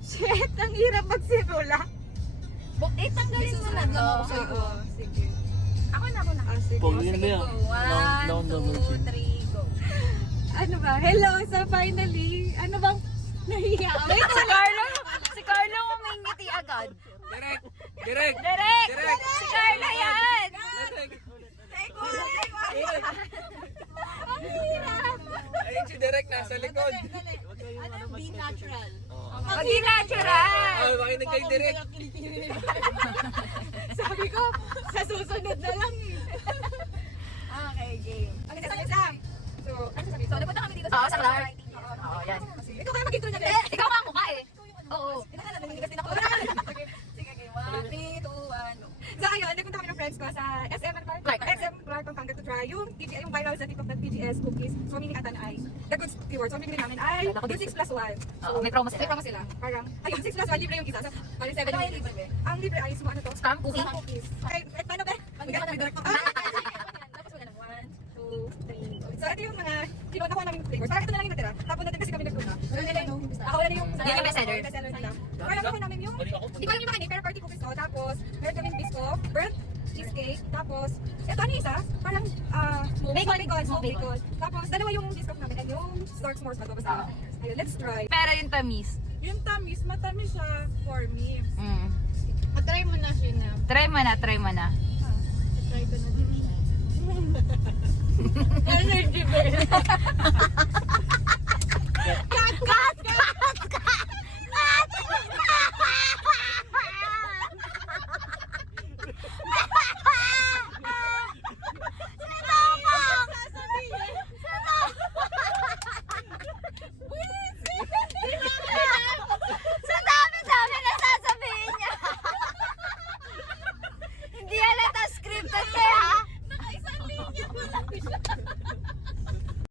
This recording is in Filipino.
Shit, ang hirap magsimula. Tanggalin mo na to. Oo, sige. Ako na. Sige. Pag yun Sige, na go. yan. 1, 2, 3, go. Ano ba? Hello, so finally, ano bang nahiya? Wait, si Carlo umingiti agad. Direk! Direk! Si Carlo yan! Ang hirap! Ayun si Direk nasa likod. Be natural. Maging natural! Oh, makinig kay Direk. Sabi ko, sa susunod na lang eh. Okay, game. Okay, sabi lang. So, ano sabi So, napunta kami dito sa Clark. Oo, yan. Ikaw kaya mag-intro niya, Eh, ikaw nga ang mukha eh. Oo. Ito na, naninigas din ako. Sige, game. 1, 3, 2, 1, go. So ayun, nagpunta kami ng friends ko sa SM Clark. SM Clark, Pampanga to try yung viral sa TikTok ng TGS cookies. So mamili ata na ay the good keyword. So mamili namin ay yung 6 plus 1. Oo, may promo May sila. promo sila. Parang, ayun, 6 plus 1, libre yung isa. So, parang 7 yung libre. Ang libre ay sumo ano to? Scam cookie? Scam cookies. Okay, paano ba? Mag-direct na direct. Tapos wala na. 1, 2, 3. So ito yung mga kinuha ko namin flavors. Parang ito na lang yung natira. Tapos natin kasi kami nagpunta. So nila yung, ako wala na yung Yan yung bestseller. bestseller nila. Parang ako namin yung, hindi ko alam yung mga pero party cookies ko. Tapos, meron kami bisco, burnt cheesecake. Tapos, ito ano yung isa? Parang, smoked bacon. Tapos, dalawa yung bisco namin. And yung dark s'mores ba ito? Basta, ayun, let's try. Pero yung tamis. Yung tamis, matamis siya for me. Try mo na siya na. Try mo na. Try ko na din siya. Energy ba? Cut!